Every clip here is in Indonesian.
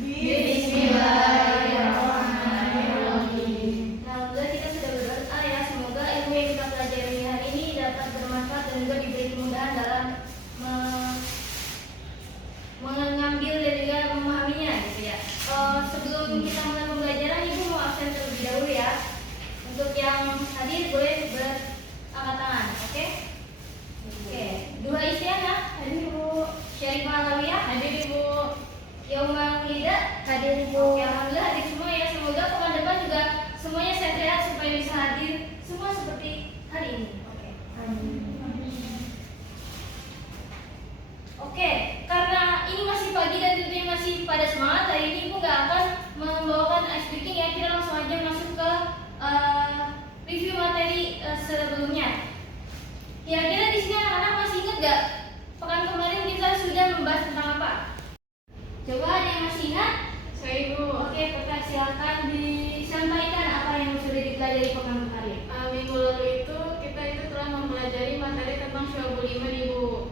Bismillahirrahmanirrahim. Nah, alhamdulillah kita sudah berdoa ya, semoga ilmu yang kita pelajari hari ini dapat bermanfaat dan juga diberi kemudahan dalam mengambil dan juga memahaminya gitu ya. Sebelum kita mulai pembelajaran, Ibu mau absen terlebih dahulu ya. Untuk yang hadir boleh berangkat tangan, oke? Oke. Dua Istiana, hadir Ibu. Syarifah Alawiyah, hadir Ibu. Yauma Mulida, hadir Ibu. Oke, alhamdulillah hadir semua ya. Semoga pekan depan juga semuanya sehat-sehat supaya bisa hadir semua seperti hari ini. Oke. Amin. Oke, karena ini masih pagi dan tentunya masih pada semangat, hari ini Ibu nggak akan membawakan ice breaking ya. Kita langsung aja masuk ke review materi sebelumnya. Kira-kira di sini anak-anak masih ingat nggak pekan kemarin kita sudah membahas tentang apa? Coba ada yang masih ingat? Saya Ibu. Oke, Kakak silakan disampaikan apa yang sudah dipelajari pekan kemarin. Minggu lalu itu kita telah mempelajari materi tentang syu'abul iman Ibu.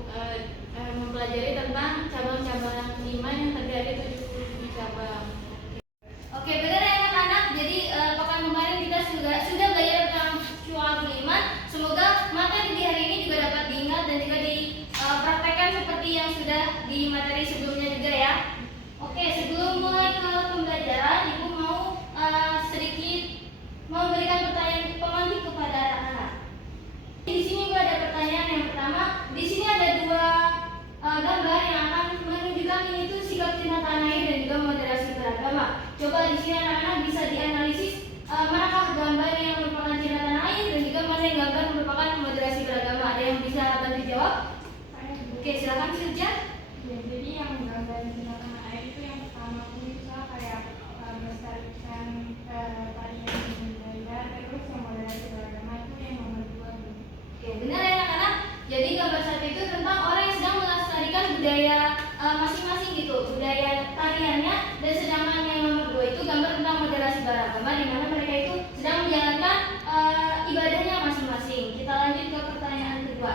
Mempelajari tentang cabang-cabang iman yang terdiri dari 77 cabang. Oke, benar ya anak-anak. Jadi pekan kemarin kita sudah belajar tentang syu'abul iman. Semoga materi di hari ini juga dapat diingat dan juga dipraktekkan seperti yang sudah di materi sebelumnya juga ya. Oke, sebelum mulai ke pembelajaran, Ibu mau sedikit memberikan pertanyaan pemantik kepada anak-anak. Di sini Ibu ada pertanyaan yang pertama. Di sini ada dua gambar yang akan menunjukkan ini itu sikap cinta tanah air dan juga moderasi beragama. Coba di sini anak-anak bisa dianalisis manakah gambar yang merupakan cinta tanah air dan juga mana yang gambar merupakan moderasi beragama. Ada yang bisa bantu jawab? Oke, silakan Silja. Ya, jadi yang gambar cinta tanah air itu yang pertama itu kayak melestarikan tarian budaya, terus yang moderasi beragama itu yang nomor 2. Oke, benar ya anak-anak. Jadi gambar satu itu tentang orang yang sedang melestarikan budaya masing-masing gitu, budaya tariannya, dan sedangkan yang nomor 2 itu gambar tentang moderasi beragama di mana mereka itu sedang menjalankan ibadahnya masing-masing. Kita lanjut ke pertanyaan kedua.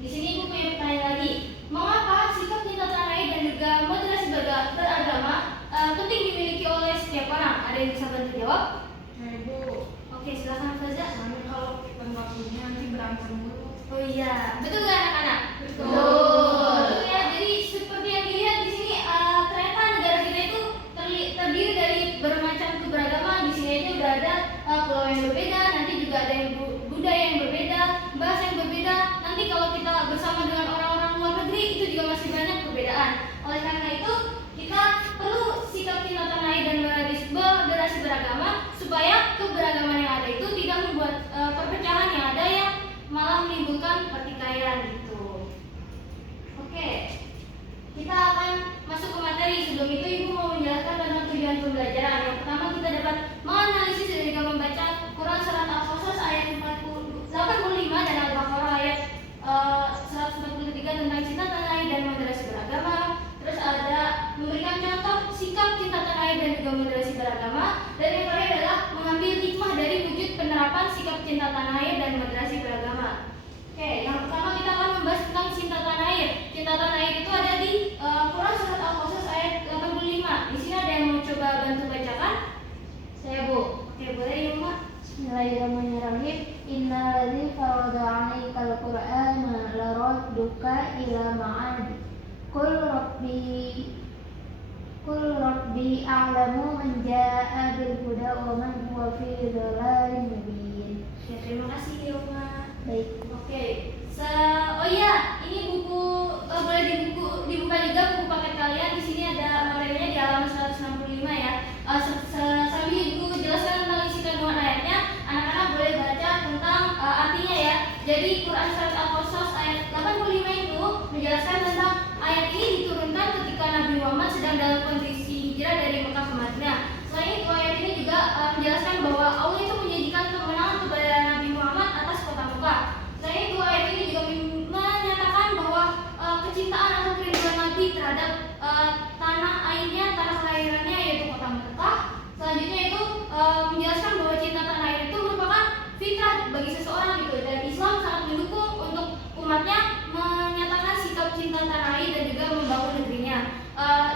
Di sini Ibu punya pertanyaan lagi. Mengapa sikap cinta tanah air dan juga moderasi beragama penting dimiliki oleh setiap orang? Ada yang bisa bantu jawab? Nah, Ibu, Oke, silakan Faza. soalnya kalau kita ngelakuinnya nanti berantem dulu. Oh iya, betul nggak anak-anak? Betul. Betul ya. Jadi seperti yang dilihat di sini, ternyata negara kita itu terdiri dari bermacam keberagaman. Di sini aja udah ada pulau yang berbeda, nanti juga ada yang budaya yang berbeda, bahasa yang berbeda. Nanti kalau kita bersama dengan orang-orang luar negeri itu juga masih banyak perbedaan. Oleh karena itu kita perlu sikap cinta tanah air dan moderasi beragama supaya keberagaman yang ada itu tidak membuat perpecahan yang ada yang malah menimbulkan pertikaian gitu. Oke, kita akan masuk ke materi. Sebelum itu Ibu mau menjelaskan tentang tujuan pembelajaran. Yang pertama kita dapat menganalisis dan juga membaca Quran surat Al-Qasas ayat 85 dan Al-Baqarah ayat 143 tentang cinta tanah air dan moderasi beragama. Terus ada memberikan contoh sikap cinta tanah air dan juga moderasi beragama. Dan yang terakhir adalah mengambil hikmah dari wujud penerapan sikap cinta tanah air dan moderasi beragama. Oke, yang pertama kita akan membahas tentang cinta tanah air. Cinta tanah air itu ada di Quran surat Al-Qasas ayat 85. Di sini ada yang mau coba bantu bacakan? Saya Bu. Oke, boleh ya Mbak? Bismillahirrahmanirrahim. Innalladzi farada 'alaikal Qur'ana laradduka ila ma'ad. Qul rabbi a'lamu man jaa'a bil huda wa man huwa fi dhalalin mubin. Ya, terima kasih ya Mbak. Baik. Oke. Oh iya, ini buku boleh dibuka juga buku paket kalian. Di sini ada materinya di halaman 165 ya. Sambil Ibu jelaskan tentang isi kandungan ayatnya, anak-anak boleh baca tentang artinya ya. Jadi Quran surat Al-Qasas ayat 85 itu menjelaskan tentang ayat ini diturunkan ketika Nabi Muhammad sedang dalam kondisi hijrah dari Mekah ke Madinah. Selain itu ayat ini juga menjelaskan bahwa Allah itu menjanjikan kemenangan kepada Nabi Muhammad atas kota Mekah. Selain itu ayat ini juga menyatakan bahwa kecintaan atau kerinduan Nabi terhadap tanah airnya, tanah kelahirannya yaitu kota Mekah. Selanjutnya itu menjelaskan bahwa cinta tanah air itu merupakan fitrah bagi seseorang gitu, dan Islam sangat mendukung untuk umatnya menyatakan sikap cinta tanah air dan juga membangun negerinya.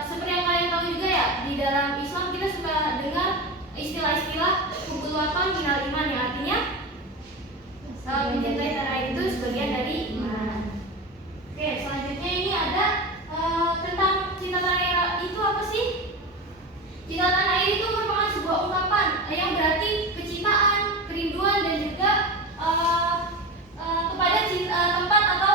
Seperti yang kalian tahu juga ya, di dalam uswatun minal iman, yang artinya mencintai tanah air itu sebagian dari iman. Oke, selanjutnya ini ada tentang cinta tanah air itu apa sih? Cinta tanah air itu merupakan sebuah ungkapan yang berarti kecintaan, kerinduan, dan juga kepada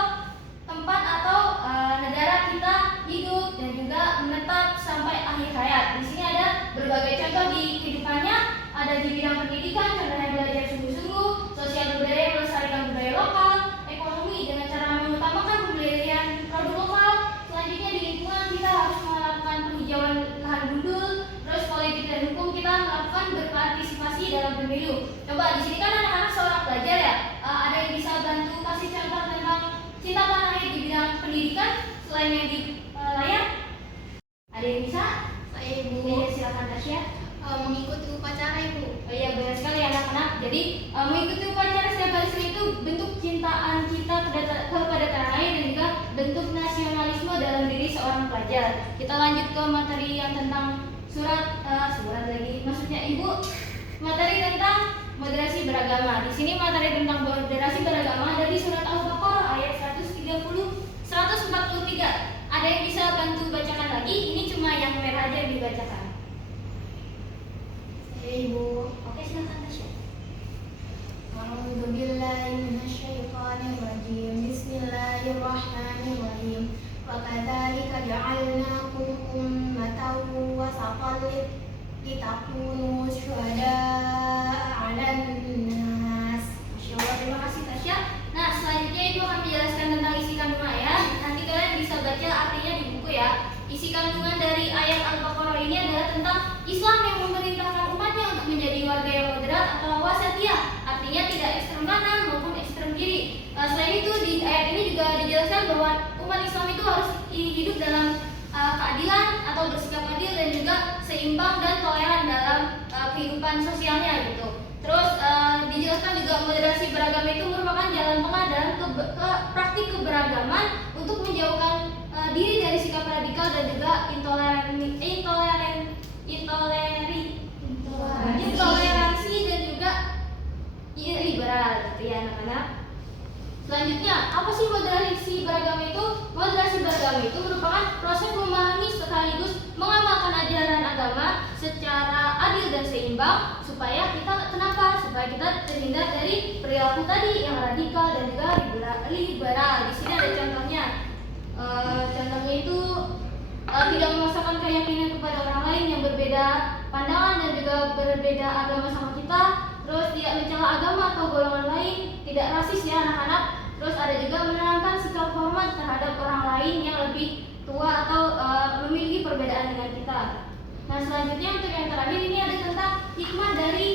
tempat atau negara kita hidup dan juga menetap sampai akhir hayat. Di sini ada berbagai contoh di kehidupannya, ada di bidang pendidikan, contohnya belajar sungguh-sungguh, sosial budaya melestarikan budaya lokal, ekonomi dengan cara mengutamakan pembelian produk lokal. Selanjutnya di lingkungan kita harus melakukan penghijauan lahan gundul, terus politik dan hukum kita melakukan berpartisipasi dalam pemilu. Coba di sini kan anak-anak seorang pelajar ya, ada yang bisa bantu kasih contoh tentang cinta tanah air di bidang pendidikan selain yang di layar? Ada yang bisa? Saya Ibu. Iya, silakan Tasya. Mengikuti upacara Ibu. Oh iya, benar sekali anak-anak. Jadi mengikuti upacara setiap hari Senin itu bentuk cintaan kita kepada tanah air dan juga bentuk nasionalisme dalam diri seorang pelajar. Kita lanjut ke materi yang tentang surat lagi. Maksudnya Ibu, materi tentang moderasi beragama. Di sini materi tentang moderasi beragama dari surat Al-Baqarah ayat 143. Ada yang bisa bantu bacakan lagi? Ini cuma yang merah aja yang dibacakan. Saya Ibu. Oke, silakan Tasya. A'udzu billahi minasyaitonir rajim. Bismillahirrahmanirrahim. Wa kadzalika ja'alnakum ummatan wasatan litakunu syuhada'a 'alan nas. Masya Allah, terima kasih Tasya. Nah, selanjutnya Ibu akan menjelaskan tentang isi kandungan ayat. Nanti kalian bisa baca artinya di buku ya. Isi kandungan dari ayat Al-Baqarah ini adalah tentang Islam yang memerintahkan umatnya untuk menjadi warga yang moderat atau wasatiyah, artinya tidak ekstrem kanan maupun ekstrem kiri. Selain itu di ayat ini juga dijelaskan bahwa umat Islam itu harus hidup dalam keadilan atau bersikap adil dan juga seimbang dan toleran dalam kehidupan sosialnya gitu. Terus dijelaskan juga moderasi beragama itu merupakan jalan tengah dalam praktik keberagaman untuk menjauhkan diri dari sikap radikal dan juga intoleransi dan juga liberal gitu ya anak-anak. Selanjutnya, apa sih moderasi beragama itu? Moderasi beragama itu merupakan proses memahami sekaligus mengamalkan ajaran agama secara adil dan seimbang supaya kita terhindar dari perilaku tadi yang radikal dan juga liberal. Di sini ada contohnya. Contohnya itu tidak memaksakan keyakinan kepada orang lain yang berbeda pandangan dan juga berbeda agama sama kita. Terus tidak mencela agama atau golongan lain, tidak rasis ya anak-anak. Terus ada juga menanamkan sikap hormat terhadap orang lain yang lebih tua atau memiliki perbedaan dengan kita. Nah, selanjutnya untuk yang terakhir ini ada tentang hikmah dari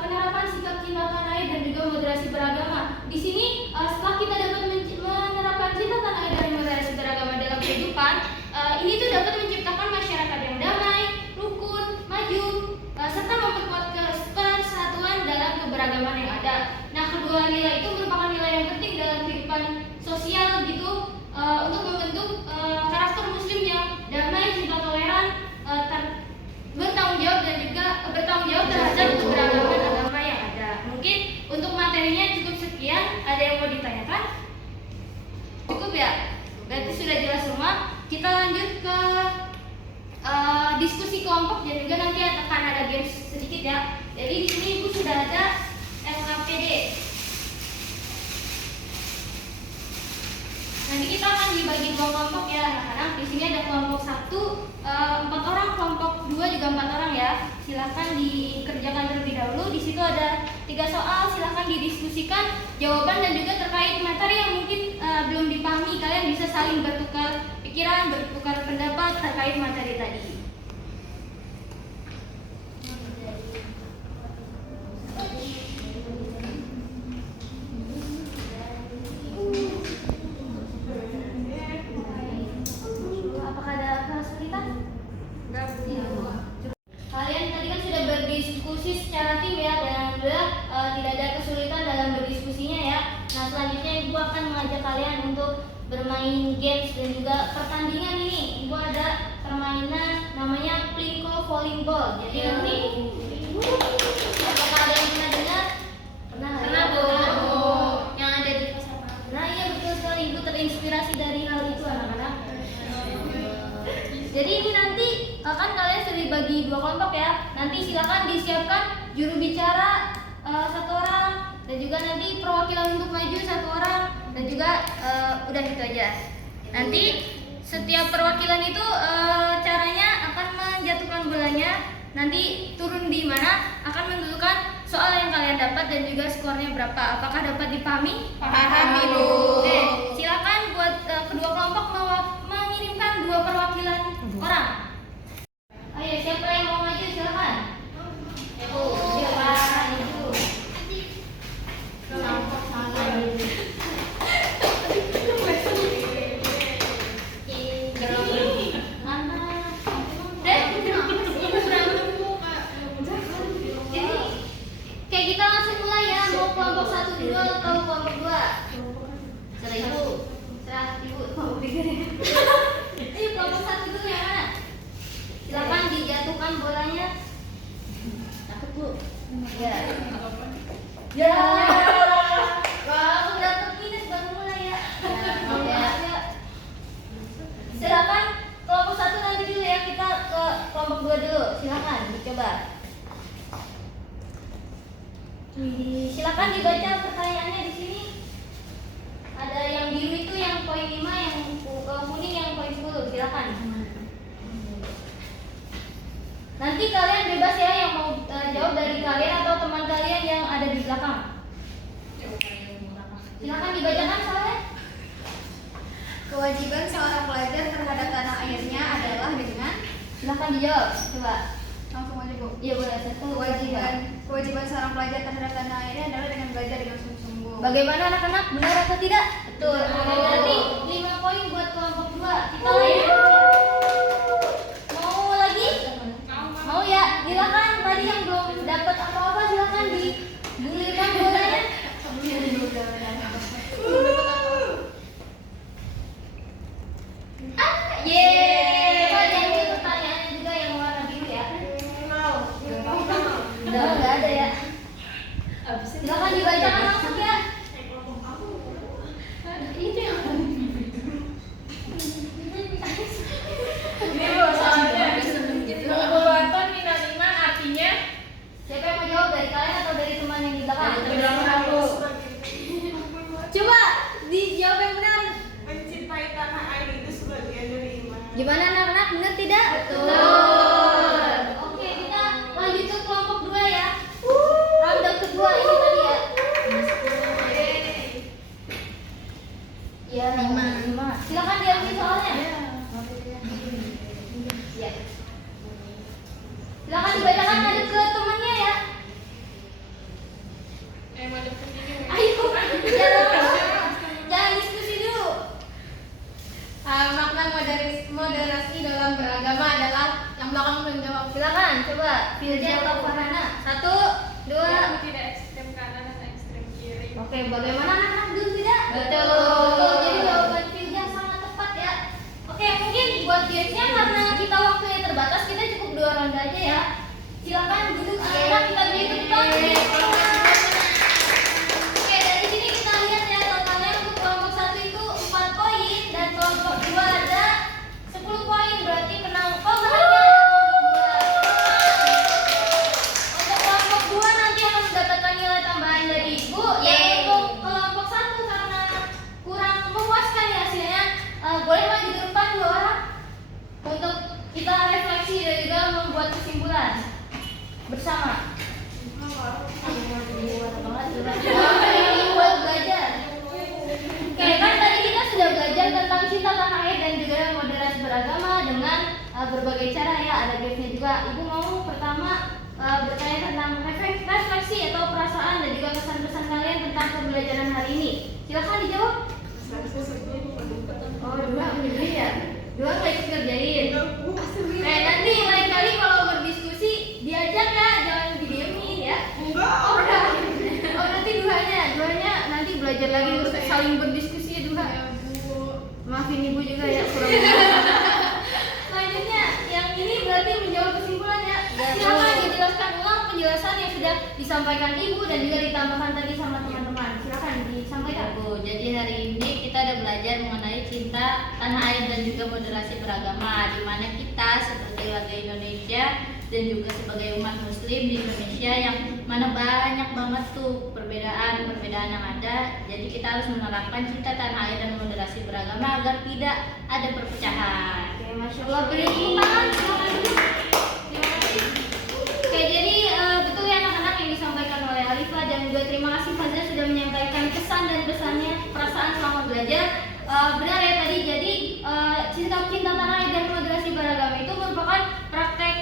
penerapan sikap cinta tanah air dan juga moderasi beragama. Di sini setelah kita dapat menerapkan cinta tanah air dan moderasi beragama dalam kehidupan, ini tuh dapat menciptakan masyarakat yang damai, rukun, maju, serta memperkuat kesatuan dalam keberagaman yang ada. Nah, kedua nilai itu merupakan nilai yang penting dalam kehidupan sosial gitu, untuk membentuk karakter muslim yang damai, cinta toleran, bertanggung jawab dan juga bertanggung jawab terhadap keberagaman agama yang ada. Mungkin untuk materinya cukup sekian. Ada yang mau ditanyakan? Cukup ya? Berarti sudah jelas semua. Kita lanjut ke diskusi kelompok dan juga nanti akan ada games sedikit ya. Jadi di sini Ibu sudah ada LKPD. Nanti kita akan dibagi dua kelompok ya anak-anak. Di sini ada kelompok 1 4 orang, kelompok 2 juga 4 orang ya. Silahkan dikerjakan terlebih dahulu. Di situ ada 3 soal. Silahkan didiskusikan jawaban dan juga terkait materi yang mungkin belum dipahami. Kalian bisa saling bertukar pikiran, bertukar pendapat terkait materi tadi. Apakah ada kesulitan? Kalian tadi kan sudah berdiskusi secara tim ya, dan tidak ada kesulitan dalam berdiskusinya ya. Nah, selanjutnya Ibu akan mengajak kalian untuk bermain games dan juga pertandingan ini. Ibu ada permainan namanya Plinko Volleyball. Jadi nanti apakah ada Jadi ini nanti kan kalian sudah dibagi 2 kelompok ya. Nanti silakan disiapkan juru bicara 1 orang, dan juga nanti perwakilan untuk maju 1 orang, dan juga udah itu aja. Nanti setiap perwakilan itu caranya akan menjatuhkan bolanya, nanti turun di mana akan menentukan soal yang kalian dapat dan juga skornya berapa. Apakah dapat dipahami? Paham, Ibu. Oke, silakan buat kedua kelompok mengirimkan 2 perwakilan orang. Ayo, siapa yang mau maju silakan. Ibu, silakan Ibu. Oke, kita langsung mulai ya. Mau kelompok 1 dulu atau kelompok 2? Serah Ibu. Serah Ibu. Kelompok 3 ya. Ayo kelompok 1 dulu yang mana? Silakan dijatuhkan bolanya. Takut Bu. Ya. Ya. Wah, udah terpindah baru mulai ya. Ya. Silakan kelompok 1 nanti dulu ya. Kita ke kelompok 2 dulu. Silakan dicoba. Silakan dibaca pertanyaannya di sini. Ada yang biru itu yang poin 5, yang kuning yang poin 10. Silakan. Nanti kalian bebas ya, yang mau jawab dari kalian atau teman kalian yang ada di belakang. Silakan dibacakan soalnya. Kewajiban seorang pelajar terhadap tanah airnya adalah dengan. Silakan dijawab. Coba. Langsung aja Bu. Iya boleh. Satu. Kewajiban seorang pelajar terhadap tanah airnya adalah dengan belajar dengan sungguh-sungguh. Bagaimana anak-anak? Benar atau tidak? Betul. Berarti 5 poin buat kelompok 2. Kita layan. Mau lagi? Mau ya? Silakan. Tadi yang belum dapat apa-apa silakan digulirkan bolanya. Yeay. Coba diambil pertanyaannya juga yang warna biru ya. Udah nggak ada ya. Silakan dibacakan langsung ya. Ini Bu, soalnya pembuatan minat 5 artinya Siapa yang mau jawab, dari kalian atau dari teman yang di belakang? Dari belakang, Bu. Coba dijawab yang benar. Mencintai tanah air itu sebagian dari iman. Gimana anak-anak, benar tidak? Betul. Oke, kita lanjut ke kelompok 2 ya. Ronde kedua ini tadi ya. Ya, 5. Silakan diambil soalnya. Ya. Silakan dibacakan ada ke temannya ya. mau deket ini. Ayo, jangan diskusi dulu. Makna moderasi dalam beragama adalah yang belakang menjawab. Silakan, coba Firja atau Farhana. 1, 2. Yang tidak ekstrem kanan atau ekstrem kiri. Oke, bagaimana anak-anak dulu tidak? Betul. Jadi jawaban Firja sangat tepat ya. Oke, mungkin buat gamesnya karena kita waktunya terbatas, kita cukup 2 ronde aja ya. Silakan duduk anak-anak, kita beri tepuk tangan. Oke, dari sini kita lihat ya totalnya untuk kelompok 1 itu 4 poin dan kelompok 2 ada 10 poin, berarti menang. Oh, menangnya untuk kelompok 2 nanti akan mendapatkan nilai tambahan dari Ibu. Dan untuk kelompok 1 karena kurang memuaskan ya hasilnya, boleh maju ke depan 2 orang untuk kita refleksi dan juga membuat kesimpulan bersama. Buat belajar. Oke, kan tadi kita sudah belajar tentang cinta tanah air dan juga moderasi beragama dengan berbagai cara ya, ada gamesnya juga. Ibu mau pertama bertanya tentang refleksi atau perasaan dan juga kesan-kesan kalian tentang pembelajaran hari ini. Silahkan dijawab. Oh, 2 ini ya. 2 nggak ikut ngerjain. Nanti lain kali kalau berdiskusi diajak ya, jangan didiemin ya. Oh, udah. Oh, nanti duanya nanti belajar lagi untuk saling berdiskusi ya, Duha. Maafin Ibu juga ya kurang. Selanjutnya yang ini berarti menjawab kesimpulan ya. Silakan dijelaskan ulang penjelasan penjelasan yang sudah disampaikan Ibu dan juga ditambahkan tadi sama teman-teman. Silakan disampaikan. Bu, jadi hari ini kita ada belajar mengenai cinta tanah air dan juga moderasi beragama, di mana kita sebagai warga Indonesia dan juga sebagai umat Muslim di Indonesia yang mana banyak banget tuh perbedaan yang ada. Jadi kita harus menerapkan cinta tanah air dan moderasi beragama agar tidak ada perpecahan. Oke, Masya Allah, beri tepuk tangan. Silakan dulu. Terima kasih. Oke, jadi betul ya anak-anak yang disampaikan oleh Alifah, dan juga terima kasih Fazla sudah menyampaikan kesan dan pesannya, perasaan selama belajar. Benar ya tadi, jadi cinta tanah air dan moderasi beragama itu merupakan praktek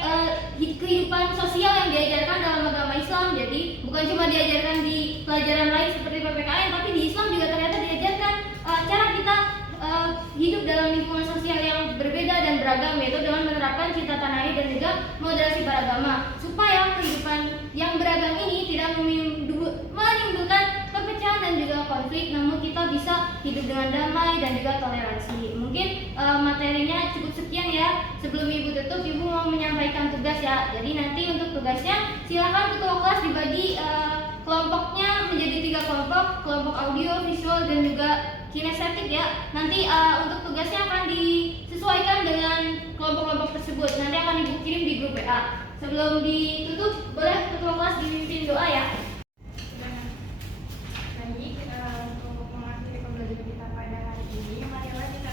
kehidupan sosial yang diajarkan dalam agama Islam. Jadi bukan cuma diajarkan di pelajaran lain seperti PPKN, tapi di Islam juga ternyata diajarkan cara kita hidup dalam lingkungan sosial yang berbeda dan beragam, yaitu dengan menerapkan cinta tanah air dan juga moderasi beragama, supaya kehidupan yang beragam ini tidak menimbulkan perpecahan dan juga konflik, namun kita bisa hidup dengan damai dan juga toleransi. Mungkin materinya cukup sekian ya. Sebelum Ibu tutup, Ibu mau menyampaikan tugas ya. Jadi nanti untuk tugasnya silakan ketua kelas dibagi kelompoknya menjadi 3 kelompok, kelompok audio, visual dan juga kinestetik ya. Nanti untuk tugasnya akan disesuaikan dengan kelompok-kelompok tersebut. Nanti akan Ibu kirim di grup WA. Sebelum ditutup, boleh ketua kelas dipimpin doa ya. Baik, untuk mengakhiri pembelajaran kita pada hari ini, marilah kita